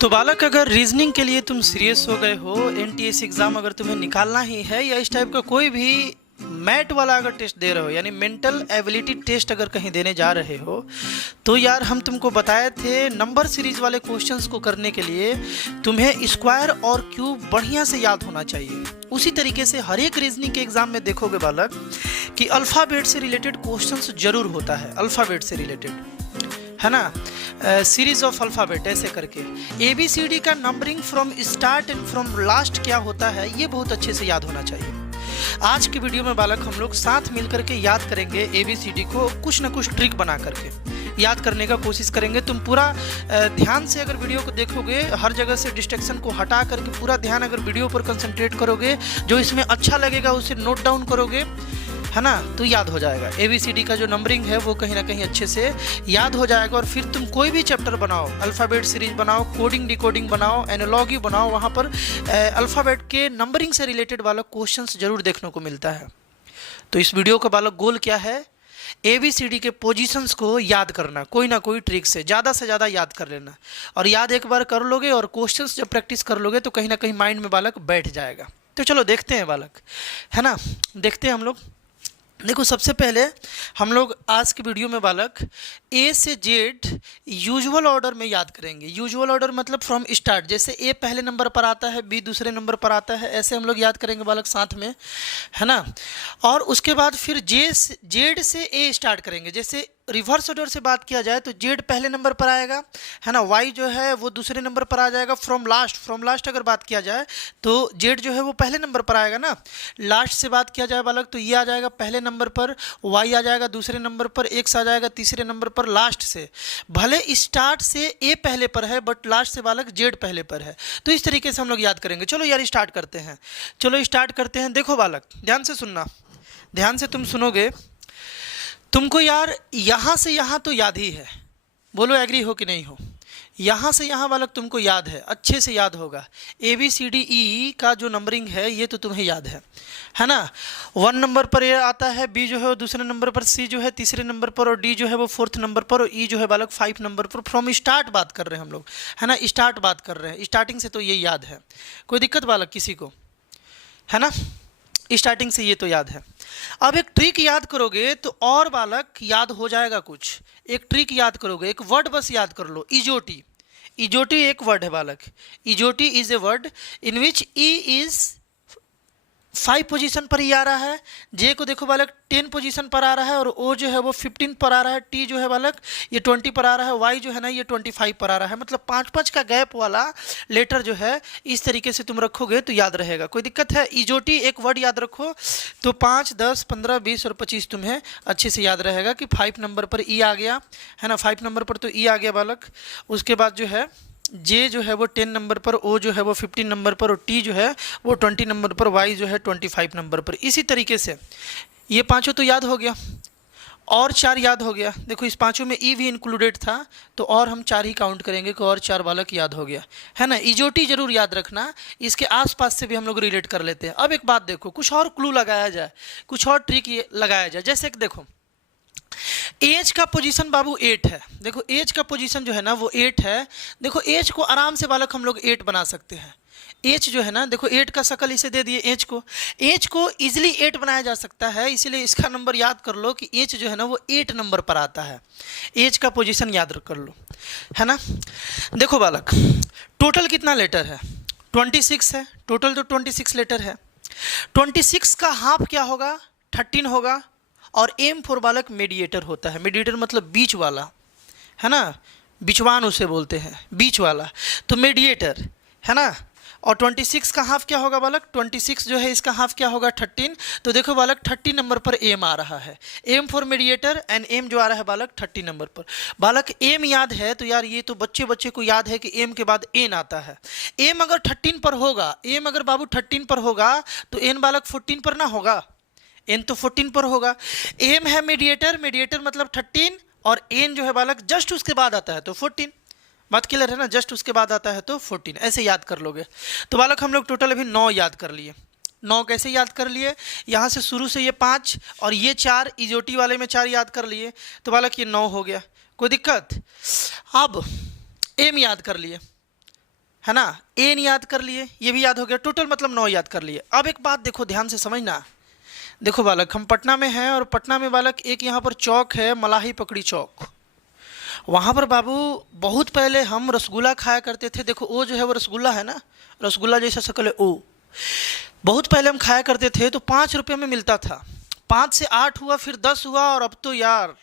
तो बालक, अगर रीजनिंग के लिए तुम सीरियस हो गए हो, एनटीएस एग्ज़ाम अगर तुम्हें निकालना ही है या इस टाइप का कोई भी मैट वाला अगर टेस्ट दे रहे हो, यानी मेंटल एबिलिटी टेस्ट अगर कहीं देने जा रहे हो, तो यार हम तुमको बताए थे नंबर सीरीज वाले क्वेश्चंस को करने के लिए तुम्हें स्क्वायर और क्यूब बढ़िया से याद होना चाहिए। उसी तरीके से हर एक रीजनिंग के एग्जाम में देखोगे बालक कि अल्फ़ाबेट से रिलेटेड क्वेश्चंस जरूर होता है, अल्फ़ाबेट से रिलेटेड, है ना, सीरीज ऑफ अल्फ़ाबेट ऐसे करके ABCD का numbering from start and from last क्या होता है, ये बहुत अच्छे से याद होना चाहिए। आज की वीडियो में बालक हम लोग साथ मिलकर के याद करेंगे ABCD को, कुछ ना कुछ ट्रिक बना करके याद करने का कोशिश करेंगे। तुम पूरा ध्यान से अगर वीडियो को देखोगे, हर जगह से डिस्ट्रैक्शन को हटा करके पूरा ध्यान अगर वीडियो पर कंसंट्रेट करोगे, जो इसमें अच्छा लगेगा उसे नोट डाउन करोगे, है ना, तो याद हो जाएगा। ABCD का जो नंबरिंग है वो कहीं ना कहीं अच्छे से याद हो जाएगा। और फिर तुम कोई भी चैप्टर बनाओ, अल्फ़ाबेट सीरीज बनाओ, कोडिंग डिकोडिंग बनाओ, एनालॉजी बनाओ, वहाँ पर अल्फ़ाबेट के नंबरिंग से रिलेटेड वाला क्वेश्चंस जरूर देखने को मिलता है। तो इस वीडियो का बालक गोल क्या है? ABCD के पोजीशंस को याद करना, कोई ना कोई ट्रिक से ज़्यादा याद कर लेना। और याद एक बार कर लोगे और क्वेश्चंस जब प्रैक्टिस कर लोगे तो कहीं ना कहीं माइंड में बालक बैठ जाएगा। तो चलो देखते हैं बालक, है ना, देखते हैं हम लोग। देखो, सबसे पहले हम लोग आज की वीडियो में बालक A से Z यूजुअल ऑर्डर में याद करेंगे। यूजुअल ऑर्डर मतलब फ्रॉम स्टार्ट, जैसे A पहले नंबर पर आता है, B दूसरे नंबर पर आता है, ऐसे हम लोग याद करेंगे बालक साथ में, है ना। और उसके बाद फिर Z से A स्टार्ट करेंगे। जैसे रिवर्स ऑर्डर से बात किया जाए तो Z पहले नंबर पर आएगा, है ना, Y जो है वो दूसरे नंबर पर आ जाएगा। फ्रॉम लास्ट अगर बात किया जाए तो Z जो है वो पहले नंबर पर आएगा ना। लास्ट से बात किया जाए बालक तो ये आ जाएगा पहले नंबर पर, Y आ जाएगा दूसरे नंबर पर, X आ जाएगा तीसरे नंबर पर। लास्ट से भले स्टार्ट से A पहले पर है बट लास्ट से बालक Z पहले पर है। तो इस तरीके से हम लोग याद करेंगे। चलो यार स्टार्ट करते हैं, चलो स्टार्ट करते हैं। देखो बालक, ध्यान से सुनना, ध्यान से तुम सुनोगे, तुमको यार यहाँ से यहाँ तो याद ही है। बोलो एग्री हो कि नहीं हो? यहाँ से यहाँ बालक तुमको याद है, अच्छे से याद होगा। ABCDE का जो नंबरिंग है ये तो तुम्हें याद है ना। 1 नंबर पर ये आता है, B जो है वो दूसरे नंबर पर, C जो है तीसरे नंबर पर, और D जो है वो 4th नंबर पर, और E जो है बालक 5 नंबर पर। फ्रॉम स्टार्ट बात कर रहे हैं हम लोग, है ना, स्टार्ट बात कर रहे हैं, स्टार्टिंग से तो ये याद है। कोई दिक्कत बालक किसी को, है ना, स्टार्टिंग से ये तो याद है। अब एक ट्रिक याद करोगे तो और बालक याद हो जाएगा कुछ। एक ट्रिक याद करोगे, एक वर्ड बस याद कर लो, इजोटी। इजोटी एक वर्ड है बालक। इजोटी is a word in which E is 5 position पर ही आ रहा है, जे को देखो बालक 10 पोजीशन पर आ रहा है, और ओ जो है वो 15 पर आ रहा है, टी जो है बालक ये 20 पर आ रहा है, वाई जो है ना ये 25 पर आ रहा है। मतलब 5 का गैप वाला लेटर जो है इस तरीके से तुम रखोगे तो याद रहेगा। कोई दिक्कत है? इजोटी एक वर्ड याद रखो तो 5, 10, 15, 20 और 25 तुम्हें अच्छे से याद रहेगा कि 5 नंबर पर ई आ गया, है ना, 5 नंबर पर तो ई आ गया बालक। उसके बाद जो है जे जो है वो 10 नंबर पर, ओ जो है वो 15 नंबर पर, और टी जो है वो 20 नंबर पर, वाई जो है 25 नंबर पर। इसी तरीके से ये पांचों तो याद हो गया, और 4 याद हो गया। देखो इस पांचों में ई भी इंक्लूडेड था तो और हम 4 ही काउंट करेंगे कि और 4 बालक याद हो गया, है ना। इजोटी जरूर याद रखना, इसके आसपास से भी हम लोग रिलेट कर लेते हैं। अब एक बात देखो, कुछ और क्लू लगाया जाए, कुछ और ट्रिक लगाया जाए। जैसे कि देखो एज का पोजीशन बाबू 8 है। देखो एज का पोजीशन जो है ना वो 8 है। देखो एज को आराम से बालक हम लोग 8 बना सकते हैं। एच जो है ना, देखो 8 का शकल इसे दे दिए एच को इजिली 8 बनाया जा सकता है। इसीलिए इसका नंबर याद कर लो कि एच जो है ना वो 8 नंबर पर आता है। एच का पोजीशन याद कर लो, है ना। देखो बालक, टोटल कितना लेटर है? 26 है। टोटल तो 26 लेटर है। 26 का हाफ क्या होगा? 13 होगा। और एम फॉर बालक मीडिएटर होता है। मीडिएटर मतलब बीच वाला, है ना, बिचवान उसे बोलते हैं, बीच वाला, तो मीडिएटर, है ना। और 26 का हाफ क्या होगा बालक? 26 जो है इसका हाफ क्या होगा? 13। तो देखो बालक 30 नंबर पर एम आ रहा है, M for mediator, and M जो आ रहा है बालक 30 नंबर पर। बालक एम याद है तो यार ये तो बच्चे को याद है कि एम के बाद एन आता है। एम अगर 13 पर होगा, एम अगर बाबू 13 पर होगा तो एन बालक 14 पर ना होगा, एन तो 14 पर होगा। एम है मीडिएटर, मीडिएटर मतलब 13, और एन जो है बालक जस्ट उसके बाद आता है तो 14। बात क्लियर है ना, जस्ट उसके बाद आता है तो 14। ऐसे याद कर लोगे तो बालक हम लोग टोटल अभी 9 याद कर लिए। 9 कैसे याद कर लिए? यहाँ से शुरू से ये 5 और ये 4, इजोटी वाले में 4 याद कर लिए तो बालक ये 9 हो गया। कोई दिक्कत? अब एम याद कर लिए है ना। एन याद कर लिए, ये भी याद हो गया, टोटल मतलब 9 याद कर लिए। अब एक बात देखो, ध्यान से समझना। देखो बालक, हम पटना में हैं और पटना में बालक एक यहाँ पर चौक है, मलाही पकड़ी चौक। वहाँ पर बाबू बहुत पहले हम रसगुल्ला खाया करते थे। देखो ओ जो है वो रसगुल्ला है ना, रसगुल्ला जैसा शक्ल है ओ। बहुत पहले हम खाया करते थे तो 5 रुपये में मिलता था। 5 से 8 हुआ, फिर 10 हुआ, और अब तो यार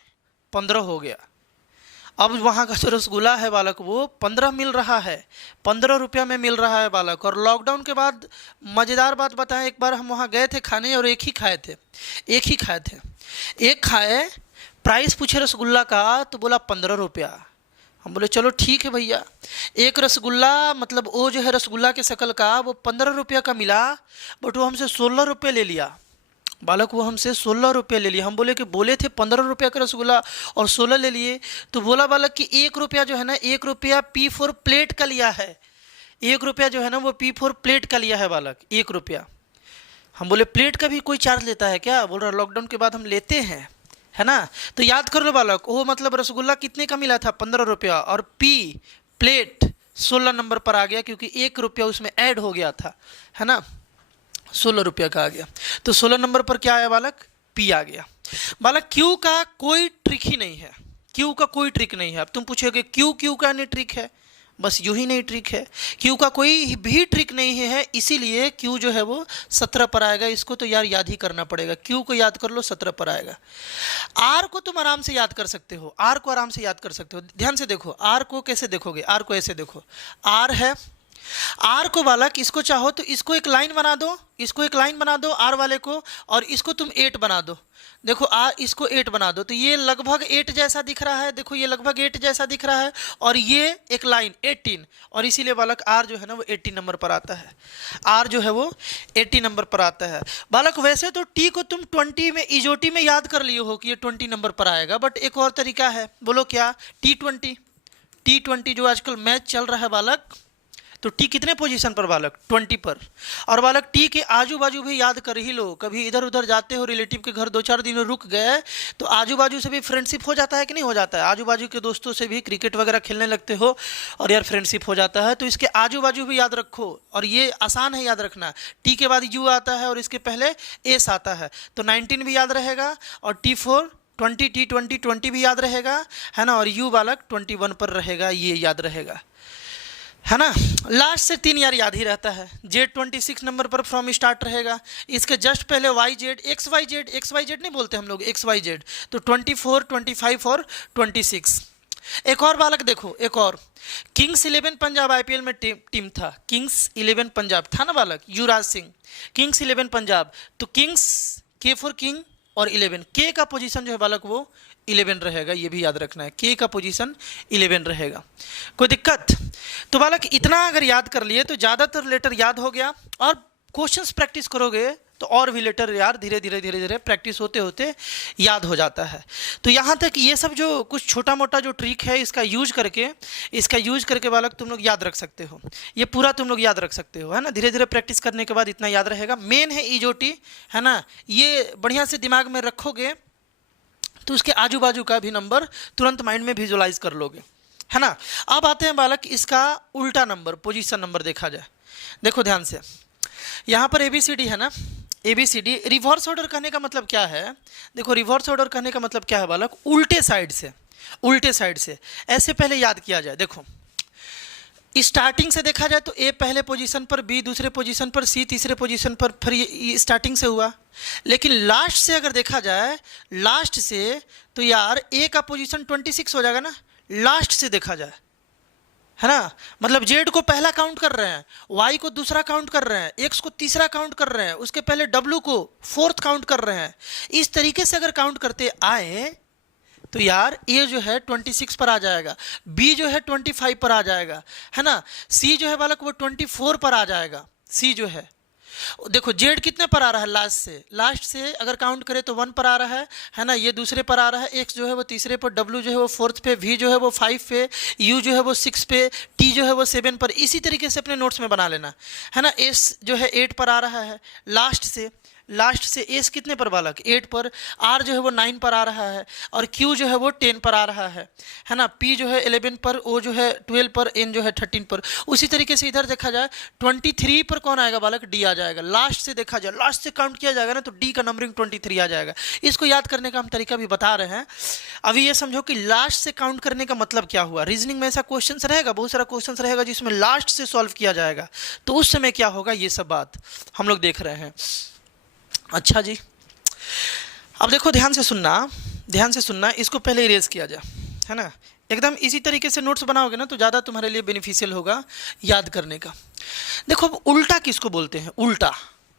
15 हो गया। अब वहाँ का जो रसगुल्ला है बालक वो 15 मिल रहा है, 15 रुपया में मिल रहा है बालक। और लॉकडाउन के बाद मज़ेदार बात बताएं, एक बार हम वहाँ गए थे खाने और एक ही खाए थे, एक खाए। प्राइस पूछे रसगुल्ला का तो बोला 15 रुपया। हम बोले चलो ठीक है भैया। एक रसगुल्ला मतलब वो जो है रसगुल्ला के शक्ल का वो 15 रुपया का मिला, बट वो हमसे 16 रुपये ले लिया बालक। वो हमसे 16 रुपये ले लिए। हम बोले कि बोले थे 15 रुपया का रसगुल्ला और 16 ले लिए। तो बोला बालक कि 1 रुपया जो है ना, 1 रुपया P4 प्लेट का लिया है। 1 रुपया जो है ना वो P4 प्लेट का लिया है बालक, 1 रुपया। हम बोले प्लेट का भी कोई चार्ज लेता है क्या? बोल रहा लॉकडाउन के बाद हम लेते हैं, है ना। तो याद कर लो बालक, वो मतलब रसगुल्ला कितने का मिला था? 15 रुपया, और P प्लेट 16 नंबर पर आ गया क्योंकि 1 रुपया उसमें ऐड हो गया था, है ना। 16 रुपया का आ गया। तो 16 नंबर पर क्या आया बालक? P आ गया। बालक क्यू का कोई ट्रिक ही नहीं है, क्यू का कोई ट्रिक नहीं है। अब तुम पूछोगे क्यू क्यू का नहीं ट्रिक है, बस यूं ही नहीं ट्रिक है। क्यू का कोई भी ट्रिक नहीं है, इसीलिए क्यू जो है वो 17 पर आएगा। इसको तो यार याद ही करना पड़ेगा। क्यू को याद कर लो, 17 पर आएगा। आर को तुम आराम से याद कर सकते हो, आर को आराम से याद कर सकते हो। ध्यान से देखो, आर को कैसे देखोगे? आर को ऐसे देखो, आर है, आर को बालक इसको चाहो तो इसको एक लाइन बना दो, इसको एक लाइन बना दो आर वाले को, और इसको तुम 8 बना दो। देखो आर इसको 8 बना दो तो ये लगभग 8 जैसा दिख रहा है। देखो ये लगभग 8 जैसा दिख रहा है, और ये एक लाइन 18, और इसीलिए बालक आर जो है ना वो 80 नंबर पर आता है। आर जो है वो 80 नंबर पर आता है बालक। वैसे तो टी को तुम 20 में इजोटी में याद कर लिए हो कि ये 20 नंबर पर आएगा, बट एक और तरीका है, बोलो क्या? T20 जो आजकल मैच चल रहा है बालक, तो टी कितने पोजीशन पर बालक? 20 पर। और बालक टी के आजू बाजू भी याद कर ही लो। कभी इधर उधर जाते हो, रिलेटिव के घर 2-4 दिन रुक गए, तो आजू बाजू से भी फ्रेंडशिप हो जाता है कि नहीं हो जाता है? आजू बाजू के दोस्तों से भी क्रिकेट वगैरह खेलने लगते हो और यार फ्रेंडशिप हो जाता है। तो इसके आजू बाजू भी याद रखो, और ये आसान है याद रखना। टी के बाद यू आता है और इसके पहले एस आता है, तो 19 भी याद रहेगा, और T4 20, T20 भी याद रहेगा, है ना। और यू बालक 21 पर रहेगा, ये याद रहेगा, है ना। लास्ट से 3 यार याद ही रहता है। जेड 26 नंबर पर फ्रॉम स्टार्ट रहेगा। इसके जस्ट पहले Y Z, X Y Z नहीं बोलते हम लोग, एक्स वाई जेड। तो 24, 25 और 26। एक और बालक देखो, एक और किंग्स 11 पंजाब आईपीएल में टीम था। किंग्स 11 पंजाब था ना बालक, युवराज सिंह। किंग्स 11 पंजाब, तो किंग्स के फॉर किंग और 11, के का पोजीशन जो है बालक वो 11 रहेगा, ये भी याद रखना है। के का पोजीशन 11 रहेगा। कोई दिक्कत? तो बालक इतना अगर याद कर लिए तो ज़्यादातर लेटर याद हो गया, और क्वेश्चंस प्रैक्टिस करोगे तो और भी लेटर यार धीरे धीरे प्रैक्टिस होते होते याद हो जाता है। तो यहाँ तक ये सब जो कुछ छोटा मोटा जो ट्रिक है, इसका यूज करके बालक तुम लोग याद रख सकते हो। ये पूरा तुम लोग याद रख सकते हो, है ना। धीरे धीरे प्रैक्टिस करने के बाद इतना याद रहेगा। मेन है इजोटी, है ना। ये बढ़िया से दिमाग में रखोगे तो उसके आजू बाजू का भी नंबर तुरंत माइंड में विजुअलाइज कर लोगे, है ना। अब आते हैं बालक इसका उल्टा नंबर, पोजीशन नंबर देखा जाए। देखो ध्यान से, यहाँ पर ABCD है ना, ABCD। रिवर्स ऑर्डर कहने का मतलब क्या है? देखो रिवर्स ऑर्डर कहने का मतलब क्या है बालक? उल्टे साइड से ऐसे पहले याद किया जाए। देखो स्टार्टिंग से देखा जाए तो ए पहले पोजीशन पर, बी दूसरे पोजीशन पर, सी तीसरे पोजीशन पर, फिर ये स्टार्टिंग से हुआ। लेकिन लास्ट से अगर देखा जाए, लास्ट से, तो यार ए का पोजीशन 26 हो जाएगा ना, लास्ट से देखा जाए, है ना। मतलब जेड को पहला काउंट कर रहे हैं, वाई को दूसरा काउंट कर रहे हैं, एक्स को तीसरा काउंट कर रहे हैं, उसके पहले डब्ल्यू को फोर्थ काउंट कर रहे हैं। इस तरीके से अगर काउंट करते आए तो यार ए जो है 26 पर आ जाएगा, बी जो है 25 पर आ जाएगा, है ना। सी जो है बालक वो 24 पर आ जाएगा, सी जो है। देखो जेड कितने पर आ रहा है? लास्ट से अगर काउंट करें तो 1 पर आ रहा है ना। ये दूसरे पर आ रहा है, एक्स जो है वो तीसरे पर, डब्ल्यू जो है वो 4th पे, वी जो है वो 5 पे, यू जो है वो 6 पे, टी जो है वो 7 पर। इसी तरीके से अपने नोट्स में बना लेना, है ना। एस जो है 8 पर आ रहा है लास्ट से, लास्ट से एस कितने पर बालक 8 पर, आर जो है वो 9 पर आ रहा है, और क्यू जो है वो 10 पर आ रहा है ना, पी जो है 11 पर, ओ जो है 12 पर, एन जो है 13 पर। उसी तरीके से इधर देखा जाए 23 पर कौन आएगा बालक, डी आ जाएगा। लास्ट से देखा जाए, लास्ट से काउंट किया जाएगा ना तो डी का नंबरिंग 23 आ जाएगा। इसको याद करने का हम तरीका भी बता रहे हैं। अभी ये समझो कि लास्ट से काउंट करने का मतलब क्या हुआ। रीजनिंग में ऐसा क्वेश्चन रहेगा, बहुत सारा क्वेश्चन रहेगा जिसमें लास्ट से सॉल्व किया जाएगा, तो उस समय क्या होगा, ये सब बात हम लोग देख रहे हैं। अच्छा जी, अब देखो ध्यान से सुनना, इसको पहले इरेज किया जाए, है ना। एकदम इसी तरीके से नोट्स बनाओगे ना तो ज़्यादा तुम्हारे लिए बेनिफिशियल होगा याद करने का। देखो अब उल्टा किसको बोलते हैं,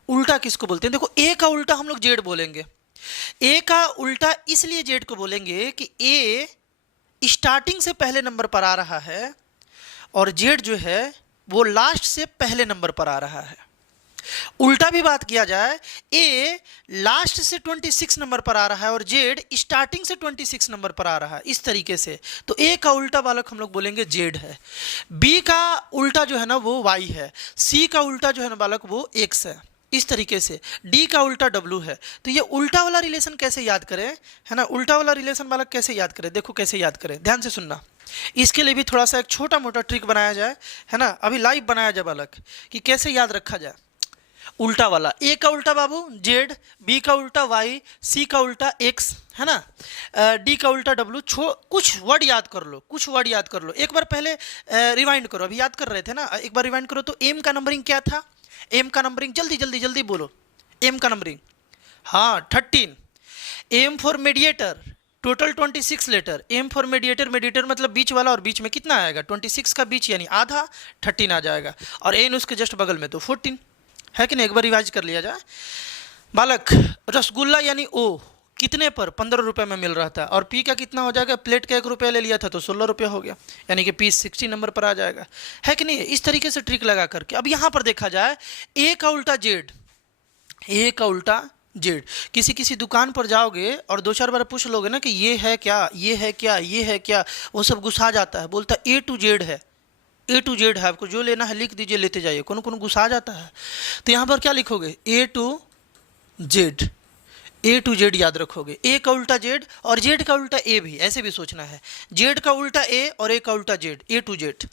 उल्टा किसको बोलते हैं। देखो ए का उल्टा हम लोग जेड बोलेंगे। ए का उल्टा इसलिए जेड को बोलेंगे कि ए स्टार्टिंग से पहले नंबर पर आ रहा है और जेड जो है वो लास्ट से पहले नंबर पर आ रहा है। उल्टा भी बात किया जाए, ए लास्ट से 26 नंबर पर आ रहा है और जेड स्टार्टिंग से 26 नंबर पर आ रहा है, इस तरीके से। तो ए का उल्टा बालक हम लोग बोलेंगे जेड है। बी का उल्टा जो है ना वो वाई है। सी का उल्टा जो है ना बालक वो एक्स है, इस तरीके से। डी का उल्टा डब्लू है। तो ये उल्टा वाला रिलेशन कैसे याद करें, है ना, उल्टा वाला रिलेशन बालक कैसे याद करें, देखो कैसे याद करें, ध्यान से सुनना। इसके लिए भी थोड़ा सा एक छोटा मोटा ट्रिक बनाया जाए, है ना, अभी लाइव बनाया जाए बालक कि कैसे याद रखा जाए उल्टा वाला। ए का उल्टा बाबू जेड, बी का उल्टा वाई, सी का उल्टा एक्स, है ना, डी का उल्टा डब्लू। कुछ वर्ड याद कर लो, एक बार पहले रिवाइंड करो, अभी याद कर रहे थे ना, एक बार रिवाइंड करो। तो एम का नंबरिंग क्या था, एम का नंबरिंग जल्दी बोलो, एम का नंबरिंग, हाँ 13। M for mediator, total 26 letter. M for mediator मतलब बीच वाला, और बीच में कितना आएगा 26 का बीच यानी आधा, 13 आ जाएगा। और एन उसके जस्ट बगल में तो 14 है कि नहीं, एक बार रिवाइज कर लिया जाए बालक। रसगुल्ला यानी ओ कितने पर 15 रुपये में मिल रहा था, और पी का कितना हो जाएगा, प्लेट का 1 रुपया ले लिया था तो 16 रुपये हो गया, यानी कि पी 60 नंबर पर आ जाएगा, है कि नहीं। इस तरीके से ट्रिक लगा करके अब यहाँ पर देखा जाए ए का उल्टा जेड, ए का उल्टा जेड। किसी दुकान पर जाओगे और 2-4 बार पूछ लोगे ना कि ये है क्या, ये है क्या, ये है क्या, वो सब गुस्सा जाता है, बोलता ए टू जेड है, ए टू जेड है, आपको जो लेना है लिख दीजिए, लेते जाइए। कौन गुस्सा जाता है, तो यहाँ पर क्या लिखोगे, ए टू जेड याद रखोगे। ए का उल्टा जेड और जेड का उल्टा ए भी, ऐसे भी सोचना है, जेड का उल्टा ए और ए का उल्टा जेड, ए टू जेड।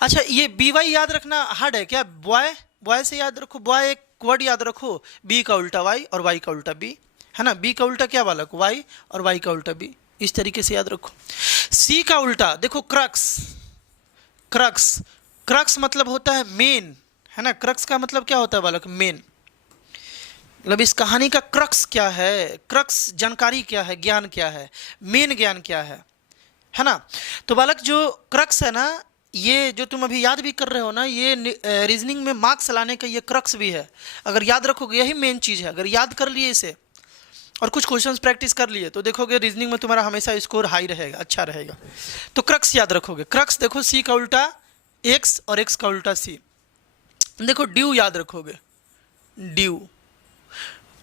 अच्छा ये बी वाई याद रखना हार्ड है क्या, बॉय से याद रखो, बॉय एक वर्ड याद रखो, बी का उल्टा वाई और वाई का उल्टा बी, है ना, बी का उल्टा क्या बालक वाई और वाई का उल्टा बी, इस तरीके से याद रखो। सी का उल्टा देखो क्रक्स मतलब होता है मेन, है ना, क्रक्स का मतलब क्या होता है बालक, मेन। मतलब इस कहानी का क्रक्स क्या है, क्रक्स जानकारी क्या है, ज्ञान क्या है, मेन ज्ञान क्या है ना। तो बालक जो क्रक्स है ना, ये जो तुम अभी याद भी कर रहे हो ना, ये रीजनिंग में मार्क्स लाने का ये क्रक्स भी है। अगर याद रखोगे यही मेन चीज़ है, अगर याद कर लिए इसे और कुछ क्वेश्चंस प्रैक्टिस कर लिए तो देखोगे रीजनिंग में तुम्हारा हमेशा स्कोर हाई रहेगा, अच्छा रहेगा। तो क्रक्स याद रखोगे। क्रक्स देखो सी का उल्टा एक्स और एक्स का उल्टा सी। देखो ड्यू याद रखोगे, ड्यू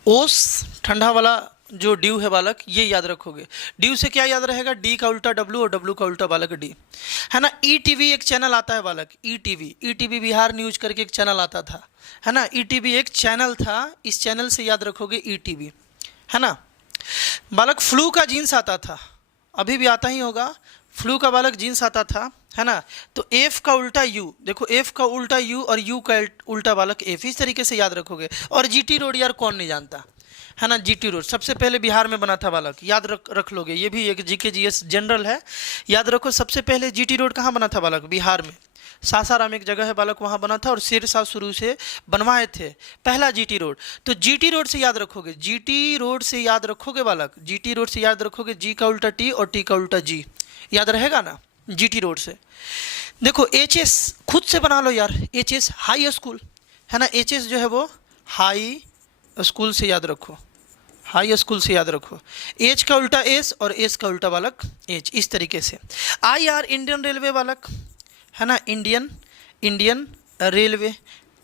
ओस ठंडा वाला जो ड्यू है बालक, ये याद रखोगे। ड्यू से क्या याद रहेगा, डी का उल्टा डब्लू और डब्लू का उल्टा बालक डी, है ना। ईटीवी एक चैनल आता है बालक, ईटीवी बिहार न्यूज करके एक चैनल आता था, है ना, ईटीवी एक चैनल था, इस चैनल से याद रखोगे ईटीवी, है ना। बालक फ्लू का जीन्स आता था, अभी भी आता ही होगा, फ्लू का बालक जीन्स आता था, है ना। तो एफ का उल्टा यू, देखो एफ का उल्टा यू और यू का उल्टा बालक एफ, इस तरीके से याद रखोगे। और जीटी रोड यार कौन नहीं जानता, है ना, जीटी रोड सबसे पहले बिहार में बना था बालक, याद रख लोगे, ये भी एक जीके जीएस जनरल है, याद रखो। सबसे पहले जीटी रोड कहाँ बना था बालक, बिहार में, सासाराम एक जगह है बालक, वहाँ बना था, और शेरशाह शुरू से बनवाए थे पहला जीटी रोड। तो जीटी रोड से याद रखोगे, जीटी रोड से याद रखोगे बालक, जीटी रोड से याद रखोगे, जी का उल्टा टी और टी का उल्टा जी, याद रहेगा ना, जीटी रोड से। देखो एचएस खुद से बना लो यार, एचएस हाई स्कूल, है ना, एचएस जो है वो हाई स्कूल से याद रखो, हाई स्कूल से याद रखो। एच का उल्टा एस और एस का उल्टा बालक एच, इस तरीके से। आई आर इंडियन रेलवे बालक, है ना, इंडियन रेलवे।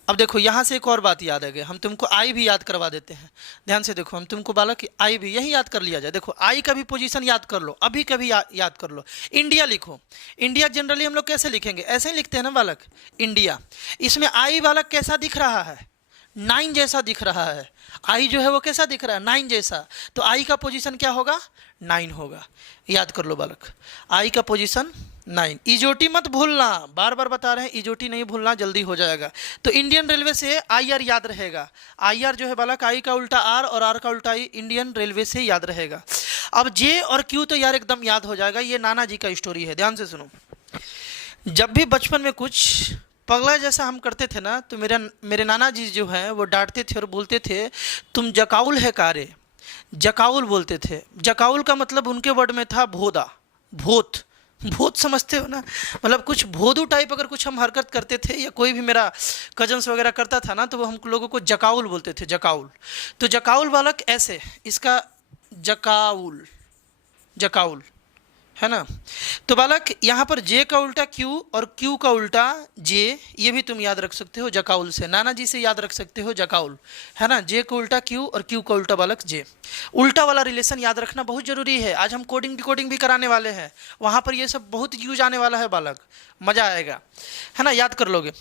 अब देखो यहाँ से एक और बात याद है, हम तुमको आई भी याद करवा देते हैं, ध्यान से देखो, हम तुमको बालक आई भी यही याद कर लिया जाए। देखो आई का भी पोजीशन याद कर लो, अभी कभी याद कर लो। इंडिया लिखो, इंडिया जनरली हम लोग कैसे लिखेंगे, ऐसे ही लिखते हैं ना बालक, इंडिया। इसमें आई बालक कैसा दिख रहा है, 9 जैसा दिख रहा है, आई जो है वो कैसा दिख रहा है, 9 जैसा, तो आई का पोजीशन क्या होगा, 9 होगा। याद कर लो बालक, आई का पोजीशन 9। इजोटी मत भूलना, बार बार बता रहे हैं, इजोटी नहीं भूलना, जल्दी हो जाएगा। तो इंडियन रेलवे से आई आर याद रहेगा, आई आर जो है बालक आई का उल्टा आर और आर का उल्टा आई, इंडियन रेलवे से याद रहेगा। अब जे और क्यू तो यार एकदम याद हो जाएगा, ये नाना जी का स्टोरी है, ध्यान से सुनो। जब भी बचपन में कुछ पगला जैसा हम करते थे ना, तो मेरे नाना जी जो हैं वो डांटते थे और बोलते थे तुम जकाउल है कारे, जकाउल बोलते थे। जकाउल का मतलब उनके वर्ड में था भोदा, भूत, भूत समझते हो ना, मतलब कुछ भोदू टाइप अगर कुछ हम हरकत करते थे या कोई भी मेरा कजन्स वगैरह करता था ना, तो वो हम लोगों को जकाउल बोलते थे, जकाउल। तो जकाउल बालक ऐसे, इसका जकाउल, जकाउल है ना। तो बालक यहाँ पर जे का उल्टा क्यू और क्यू का उल्टा जे, ये भी तुम याद रख सकते हो जकाउल से, नाना जी से याद रख सकते हो जकाउल, है ना। जे का उल्टा क्यू और क्यू का उल्टा बालक जे। उल्टा वाला रिलेशन याद रखना बहुत जरूरी है, आज हम कोडिंग डिकोडिंग भी कराने वाले हैं, वहाँ पर ये सब बहुत यूज आने वाला है बालक, मजा आएगा, है ना। याद कर लोगे।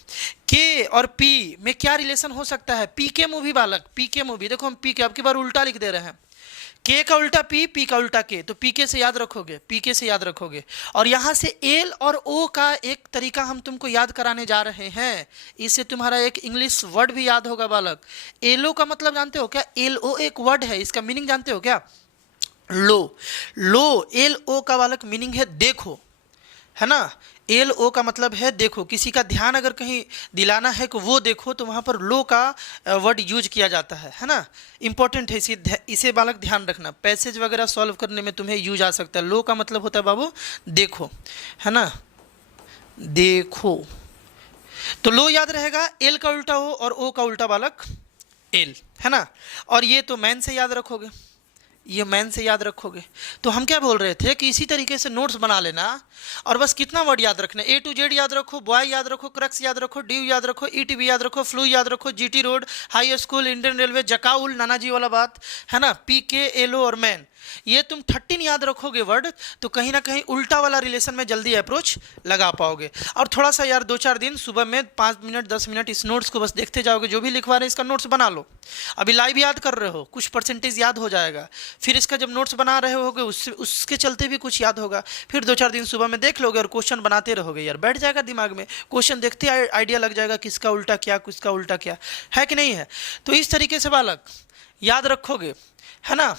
के और पी में क्या रिलेशन हो सकता है, पी के मूवी बालक, पी के मूवी, देखो हम पी के अब की बार उल्टा लिख दे रहे हैं, के का उल्टा पी, पी का उल्टा के, तो पी के से याद रखोगे, पी के से याद रखोगे। और यहाँ से एल और ओ का एक तरीका हम तुमको याद कराने जा रहे हैं, इससे तुम्हारा एक इंग्लिश वर्ड भी याद होगा बालक। एलो का मतलब जानते हो क्या, एल ओ एक वर्ड है, इसका मीनिंग जानते हो क्या, लो, लो, एल ओ का बालक मीनिंग है देखो, है ना। एल ओ का मतलब है देखो, किसी का ध्यान अगर कहीं दिलाना है कि वो देखो, तो वहाँ पर लो का वर्ड यूज किया जाता है ना। इंपॉर्टेंट है, इसे बालक ध्यान रखना, पैसेज वगैरह सॉल्व करने में तुम्हें यूज आ सकता है। लो का मतलब होता है बाबू देखो, है ना, देखो। तो लो याद रहेगा, एल का उल्टा हो और ओ का उल्टा बालक एल, है ना। और ये तो मैन से याद रखोगे, ये मैन से याद रखोगे। तो हम क्या बोल रहे थे कि इसी तरीके से नोट्स बना लेना और बस कितना वर्ड याद रखना, ए टू जेड याद रखो, बॉय याद रखो, क्रक्स याद रखो, ड्यू याद रखो, ईटीवी याद रखो, फ्लू याद रखो, GT road, high school, Indian railway, जकाउल, नाना जी वाला बात, है ना, पी के, एलो और मैन, ये तुम 13 याद रखोगे वर्ड, तो कहीं ना कहीं उल्टा वाला रिलेशन में जल्दी अप्रोच लगा पाओगे। और थोड़ा सा यार 2-4 दिन सुबह में 5 मिनट 10 मिनट इस नोट्स को बस देखते जाओगे, जो भी लिखवा रहे हैं इसका नोट्स बना लो। अभी लाइव याद कर रहे हो, कुछ परसेंटेज याद हो जाएगा, फिर इसका जब नोट्स बना रहे होगे उसके चलते भी कुछ याद होगा, फिर 2-4 दिन सुबह में देख लोगे और क्वेश्चन बनाते रहोगे, यार बैठ जाएगा दिमाग में, क्वेश्चन देखते आइडिया लग जाएगा किसका उल्टा क्या, किसका उल्टा क्या है कि नहीं है। तो इस तरीके से बालक याद रखोगे, है ना।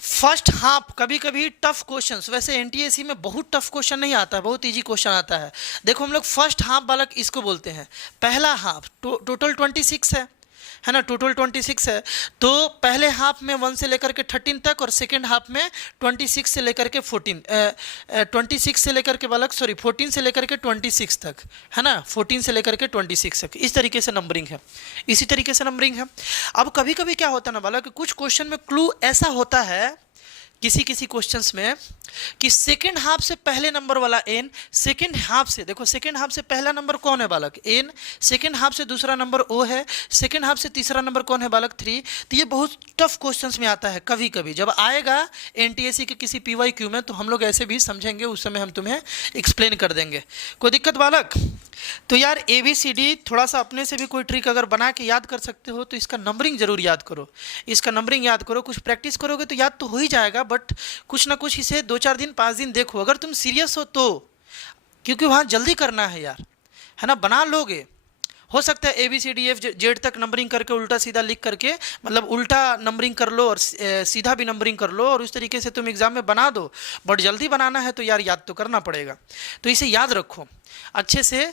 फर्स्ट हाफ कभी कभी टफ क्वेश्चंस, वैसे एनटीएससी में बहुत टफ क्वेश्चन नहीं आता है, बहुत इजी क्वेश्चन आता है। देखो हम लोग फर्स्ट हाफ बालक इसको बोलते हैं, पहला हाफ टोटल 26 है ना, टोटल 26 है। तो पहले हाफ में 1 से लेकर के 13 तक और सेकेंड हाफ में 26 से लेकर के 26 से लेकर के बालक 14 से लेकर के 26 तक, है ना, 14 से लेकर के 26 तक, इस तरीके से नंबरिंग है, इसी तरीके से नंबरिंग है। अब कभी कभी क्या होता है ना बालक, कुछ क्वेश्चन में क्लू ऐसा होता है किसी किसी क्वेश्चंस में कि सेकेंड हाफ से पहले नंबर वाला एन, सेकेंड हाफ से, देखो सेकेंड हाफ से पहला नंबर कौन है बालक, एन, सेकेंड हाफ से दूसरा नंबर ओ है, सेकेंड हाफ से तीसरा नंबर कौन है बालक 3। तो ये बहुत टफ क्वेश्चंस में आता है, कभी कभी जब आएगा एनटीएससी के किसी पीवाईक्यू में तो हम लोग ऐसे भी समझेंगे, उस समय हम तुम्हें एक्सप्लेन कर देंगे, कोई दिक्कत बालक। तो यार ABCD थोड़ा सा अपने से भी कोई ट्रिक अगर बना के याद कर सकते हो तो इसका नंबरिंग जरूर याद करो, इसका नंबरिंग याद करो, कुछ प्रैक्टिस करोगे तो याद तो हो ही जाएगा, बट कुछ ना कुछ इसे 2-4 दिन 5 दिन देखो, अगर तुम सीरियस हो तो, क्योंकि वहाँ जल्दी करना है यार, है ना, बना लोगे। हो सकता है ABCDFZ तक नंबरिंग करके उल्टा सीधा लिख करके, मतलब उल्टा नंबरिंग कर लो और सीधा भी नंबरिंग कर लो और उस तरीके से तुम एग्जाम में बना दो, बट जल्दी बनाना है तो यार याद तो करना पड़ेगा। तो इसे याद रखो अच्छे से,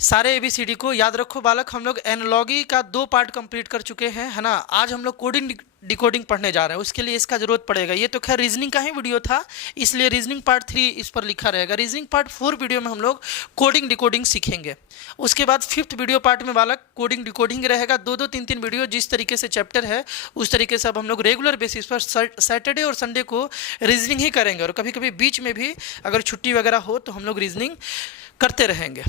सारे ABCD को याद रखो बालक। हम लोग एनालॉजी का 2 पार्ट कंप्लीट कर चुके हैं, है ना। आज हम लोग कोडिंग डिकोडिंग पढ़ने जा रहे हैं, उसके लिए इसका जरूरत पड़ेगा। ये तो खैर रीजनिंग का ही वीडियो था, इसलिए रीजनिंग पार्ट 3 इस पर लिखा रहेगा। रीजनिंग पार्ट 4 वीडियो में हम लोग कोडिंग डिकोडिंग सीखेंगे। उसके बाद 5th वीडियो पार्ट में बालक कोडिंग डिकोडिंग रहेगा। 2-2 3-3 वीडियो जिस तरीके से चैप्टर है उस तरीके से अब हम लोग रेगुलर बेसिस पर सैटरडे और संडे को रीजनिंग ही करेंगे, और कभी कभी बीच में भी अगर छुट्टी वगैरह हो तो हम लोग रीजनिंग करते रहेंगे।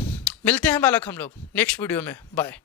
मिलते हैं बालक हम लोग नेक्स्ट वीडियो में, बाय।